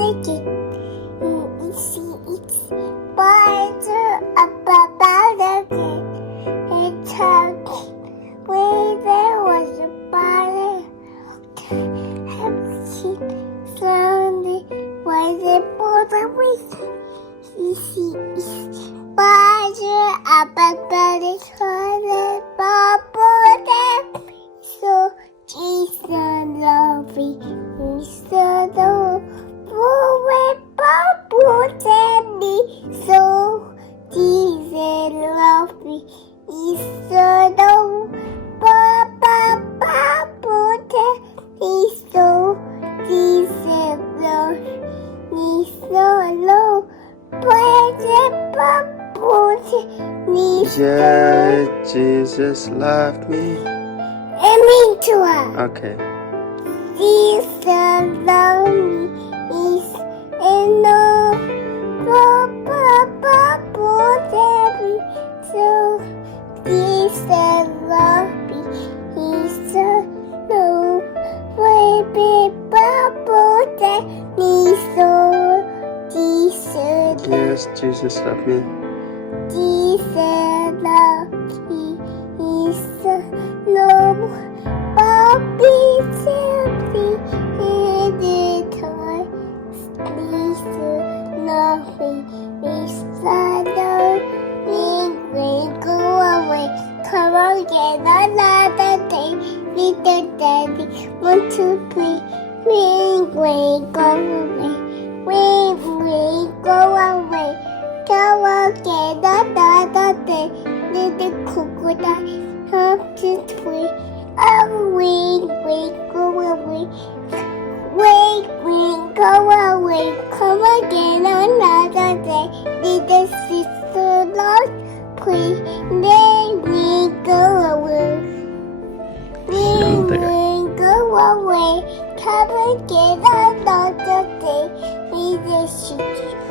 again. It's spider up about again. It's talking where there was a spider. Have seen slowly why they both away. Spider up about it for the bubble. So she's so lovely. He's so lovely. Bubble daddy. So she's lovely. He's so lovely. Bubble daddy. He's so lovely. He's so lovely. Yeah, Jesus loved me. And me too. Okay. He's so lonely. He's in love. Daddy. So he's so lovely. He's so lovely. Baby, bubble daddy. So Jesus. Yes, Jesus loved me. Jesus lovely. He's so lovely. Bobby simply in the toy. He's so lovely. He's so lovely. Go away. Come on, get another day. Little daddy, 1, 2, 3. Go away. Go away. Come on, get another day. Little crocodile, 1, 2, 3. Go away. Go away. Come again another day. Little sister lost, please. Go away. Go away. Come again another day. Little sister.